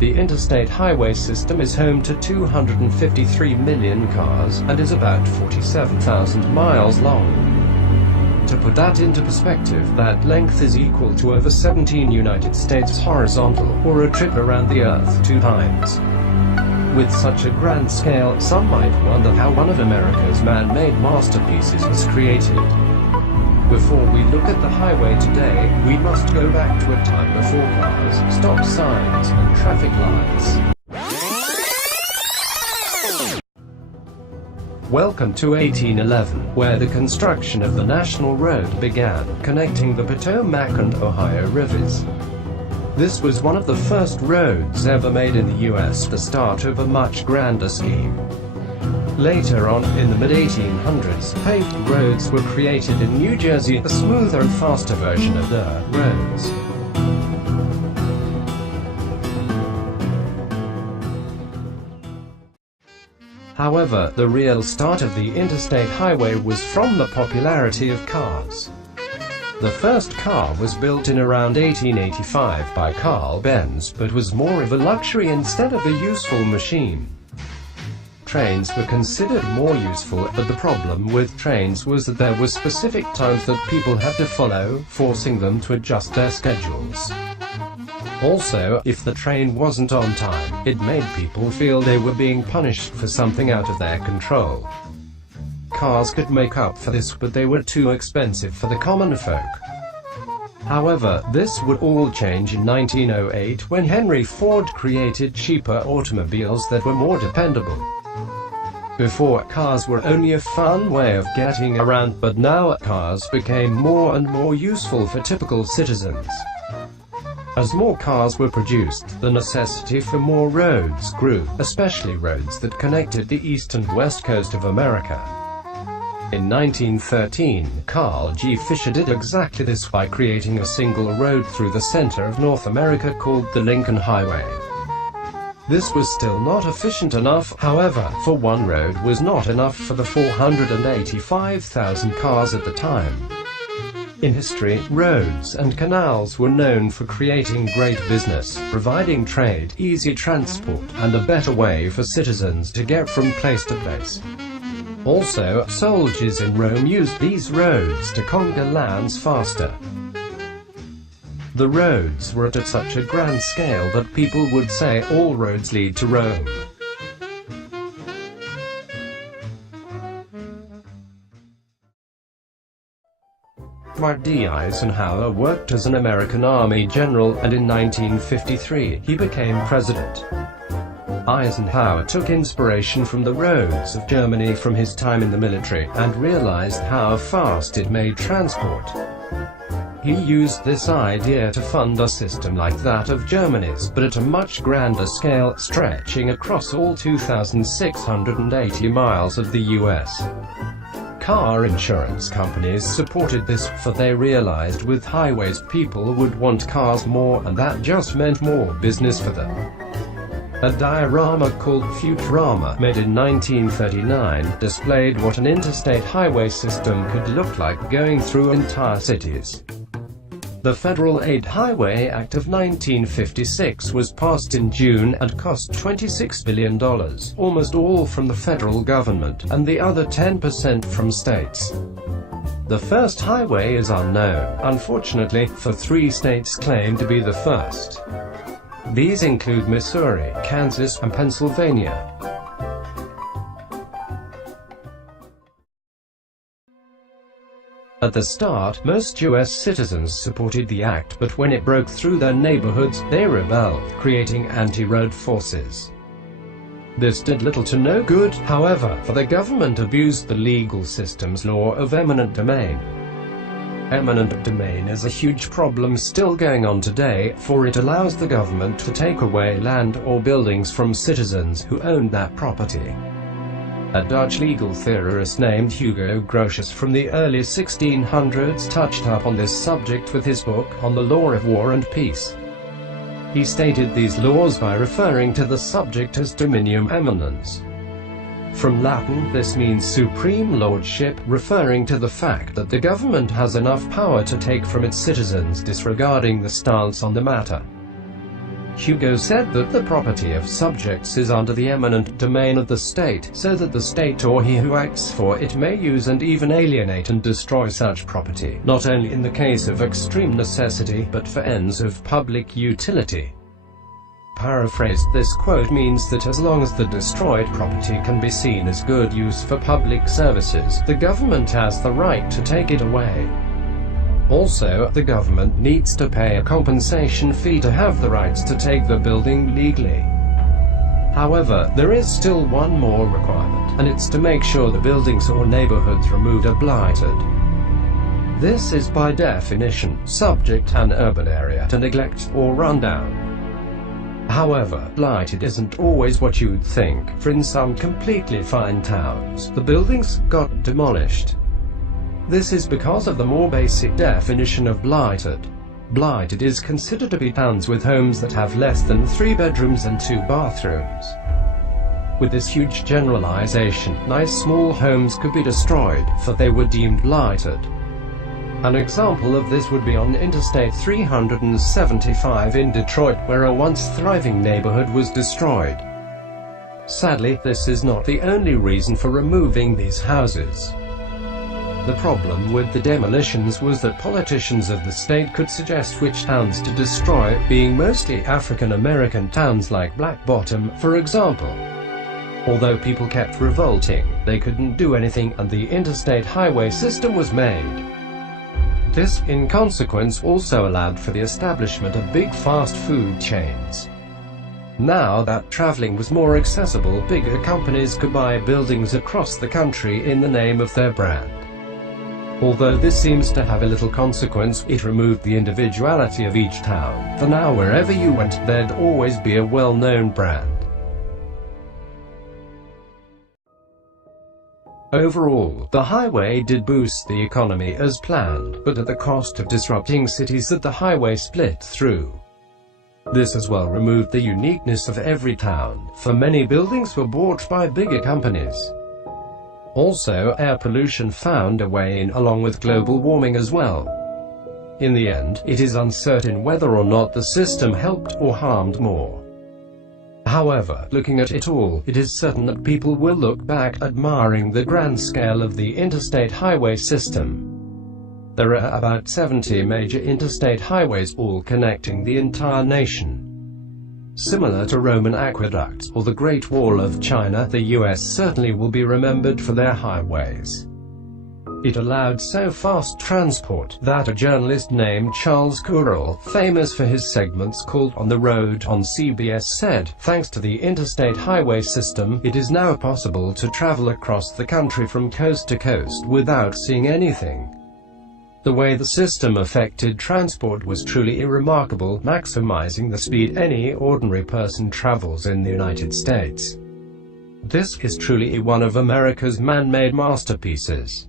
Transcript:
The interstate highway system is home to 253 million cars, and is about 47,000 miles long. To put that into perspective, that length is equal to over 17 United States horizontal, or a trip around the Earth 2 times. With such a grand scale, some might wonder how one of America's man-made masterpieces was created. Before we look at the highway today, we must go back to a time before cars, stop signs, and traffic lights. Welcome to 1811, where the construction of the National Road began, connecting the Potomac and Ohio rivers. This was one of the first roads ever made in the U.S., the start of a much grander scheme. Later on, in the mid-1800s, paved roads were created in New Jersey, a smoother and faster version of dirt roads. However, the real start of the interstate highway was from the popularity of cars. The first car was built in around 1885 by Carl Benz, but was more of a luxury instead of a useful machine. Trains were considered more useful, but the problem with trains was that there were specific times that people had to follow, forcing them to adjust their schedules. Also, if the train wasn't on time, it made people feel they were being punished for something out of their control. Cars could make up for this, but they were too expensive for the common folk. However, this would all change in 1908 when Henry Ford created cheaper automobiles that were more dependable. Before, cars were only a fun way of getting around, but now cars became more and more useful for typical citizens. As more cars were produced, the necessity for more roads grew, especially roads that connected the east and west coast of America. In 1913, Carl G. Fisher did exactly this by creating a single road through the center of North America called the Lincoln Highway. This was still not efficient enough, however, for one road was not enough for the 485,000 cars at the time. In history, roads and canals were known for creating great business, providing trade, easy transport, and a better way for citizens to get from place to place. Also, soldiers in Rome used these roads to conquer lands faster. The roads were at such a grand scale that people would say all roads lead to Rome. Dwight D. Eisenhower worked as an American Army general, and in 1953, he became president. Eisenhower took inspiration from the roads of Germany from his time in the military, and realized how fast it made transport. He used this idea to fund a system like that of Germany's, but at a much grander scale, stretching across all 2,680 miles of the U.S. Car insurance companies supported this, for they realized with highways people would want cars more, and that just meant more business for them. A diorama called Futurama, made in 1939, displayed what an interstate highway system could look like going through entire cities. The Federal Aid Highway Act of 1956 was passed in June, and cost $26 billion, almost all from the federal government, and the other 10% from states. The first highway is unknown, unfortunately, for 3 states claim to be the first. These include Missouri, Kansas, and Pennsylvania. At the start, most U.S. citizens supported the act, but when it broke through their neighborhoods, they rebelled, creating anti-road forces. This did little to no good, however, for the government abused the legal system's law of eminent domain. Eminent domain is a huge problem still going on today, for it allows the government to take away land or buildings from citizens who owned that property. A Dutch legal theorist named Hugo Grotius from the early 1600s touched upon this subject with his book, On the Law of War and Peace. He stated these laws by referring to the subject as dominium eminens. From Latin, this means supreme lordship, referring to the fact that the government has enough power to take from its citizens disregarding the stance on the matter. Hugo said that the property of subjects is under the eminent domain of the state, so that the state or he who acts for it may use and even alienate and destroy such property, not only in the case of extreme necessity, but for ends of public utility. Paraphrased, this quote means that as long as the destroyed property can be seen as good use for public services, the government has the right to take it away. Also, the government needs to pay a compensation fee to have the rights to take the building legally. However, there is still one more requirement, and it's to make sure the buildings or neighborhoods removed are blighted. This is by definition subject to an urban area to neglect or rundown. However, blighted isn't always what you'd think, for in some completely fine towns, the buildings got demolished. This is because of the more basic definition of blighted. Blighted is considered to be towns with homes that have less than 3 bedrooms and 2 bathrooms. With this huge generalization, nice small homes could be destroyed, for they were deemed blighted. An example of this would be on Interstate 375 in Detroit, where a once thriving neighborhood was destroyed. Sadly, this is not the only reason for removing these houses. The problem with the demolitions was that politicians of the state could suggest which towns to destroy, being mostly African American towns like Black Bottom, for example. Although people kept revolting, they couldn't do anything, and the interstate highway system was made. This, in consequence, also allowed for the establishment of big fast food chains. Now that traveling was more accessible, bigger companies could buy buildings across the country in the name of their brand. Although this seems to have a little consequence, it removed the individuality of each town. For now, wherever you went, there'd always be a well-known brand. Overall, the highway did boost the economy as planned, but at the cost of disrupting cities that the highway split through. This as well removed the uniqueness of every town, for many buildings were bought by bigger companies. Also, air pollution found a way in, along with global warming as well. In the end, it is uncertain whether or not the system helped or harmed more. However, looking at it all, it is certain that people will look back admiring the grand scale of the interstate highway system. There are about 70 major interstate highways, all connecting the entire nation. Similar to Roman aqueducts or the Great Wall of China, the US certainly will be remembered for their highways. It allowed so fast transport that a journalist named Charles Kurrell, famous for his segments called On the Road on CBS, said, "Thanks to the interstate highway system, it is now possible to travel across the country from coast to coast without seeing anything." The way the system affected transport was truly remarkable, maximizing the speed any ordinary person travels in the United States. This is truly one of America's man-made masterpieces.